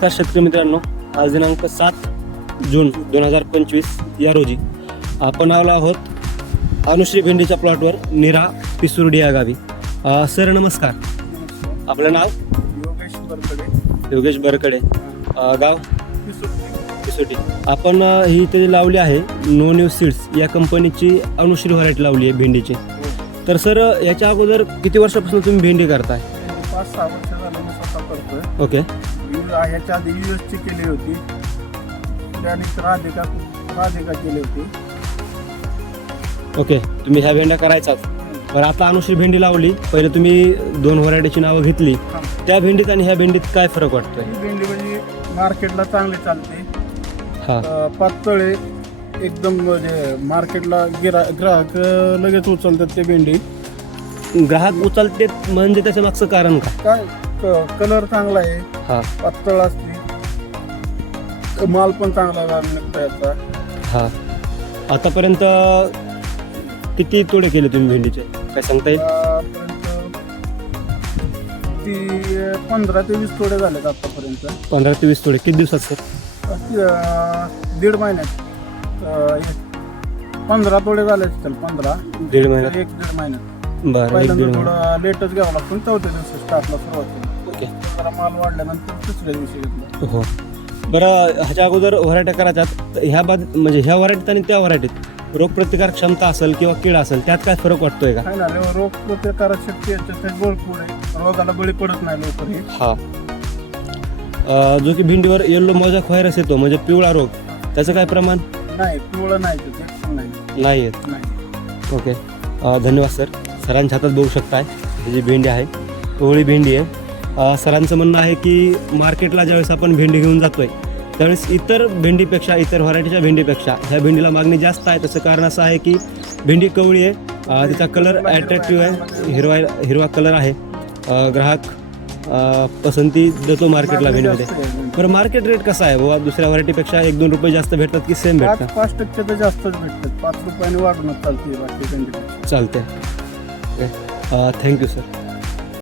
नमस्कार शेतकरी मित्रांनो आज दिनांक सात जून दोन हजार पंचवीस या रोजी आपण आलो आहोत अनुश्री भेंडीच्या प्लॉटवर निरा पिसुर्डी या गावी. सर नमस्कार. आपलं नाव? योगेश बरकडे. योगेश बरकडे. अ, गाव? पिसुर्डी. आपण ही इथे लावली आहे नो न्यू सीड्स या कंपनीची अनुश्री व्हरायटी लावली आहे भेंडीची. तर सर याच्या अगोदर किती वर्षापासून तुम्ही भेंडी करताय? पाच सहा वर्ष झालं मी स्वतः करतोय. ओके. मी ह्याच्या आधी यू ची केली होती. त्यानंतर राधिका राधिका केली होती. ओके. तुम्ही ह्या भेंड्या करायचाच. बरं आता अनुश्री भेंडी लावली. पहिले तुम्ही दोन व्हरायटीची नावं घेतली. हा. त्या भेंडीत आणि ह्या भेंडीत काय फरक वाटतोय? ही भेंडी म्हणजे मार्केटला चांगली चालते. हा. अं, पातळ एकदम म्हणजे मार्केटला गिरा ग्राहक लगेच उचलतात ते भेंडी. ग्राहक उचलते म्हणजे त्याच्या मागचं कारण काय? काय? कलर चांगला आहे. हा. पातळ असते. माल पण चांगला झाला निघतो याचा हा. आतापर्यंत किती तोडे केले तुम्ही भेंडीचे? काय सांगता येईल? आतापर्यंत ती पंधरा ते वीस तोडे झालेत आतापर्यंत. पंधरा ते वीस तोडे. किती दिवसात सर? अं, दीड महिन्यात. अं, एक- पंधरा तोडे झाले असतील पंधरा. दीड महिन्यात. एक दीड महिन्यात. बरं एक पहिल्यांदा दीड महिना. थोडं लेटच घ्यावं लागतं चौथ्या दिवशी स्टार्टला सुरुवात. केली ओके. जरा माल वाढल्यानंतर तिसऱ्या दिवशी घेतलं. हो. बरं ह्याच्या अगोदर व्हरायट्या करायच्यात तर ह्या बाद म्हणजे ह्या व्हरायटीत आणि त्या व्हरायटीत रोगप्रतिकार क्षमता असेल किंवा कीड असेल त्यात काय फरक वाटतोय का? काय ना रे, रोग प्रतिकारक शक्ती भरपूर आहे. रोगाला बळी पडत नाही लवकर हे. हा. अ, जो की भेंडीवर येल्लो मोजॅक व्हायरस येतो म्हणजे पिवळा रोग त्याचं काय प्रमाण? नाही पिवळं नाही त्याचे नाही. नाही येत. नाही. ओके. अ, धन्यवाद सर. सरांच्या हातात बघू शकताय. ही जी भेंडी आहे पिवळी भेंडी आहे. सरांचं म्हणणं आहे की मार्केटला ज्यावेळेस आपण भेंडी घेऊन जातोय त्यावेळेस इतर भेंडीपेक्षा इतर व्हरायटीच्या भेंडीपेक्षा ह्या भेंडीला मागणी जास्त आहे. त्याचं कारण असं आहे की भेंडी कवळी आहे तिचा कलर ॲट्रॅक्टिव्ह आहे हिरवा हिरवा कलर आहे. ग्राहक पसंती देतो मार्केटला भेंडीमध्ये. आहे. बरं मार्केट रेट कसा आहे? बाबा दुसऱ्या व्हरायटीपेक्षा एक दोन रुपये जास्त भेटतात की सेम भेटतात? पाच टक्के तर जास्तच भेटतात. पाच रुपयाने वाढून चालते चालते ओके. Thank you sir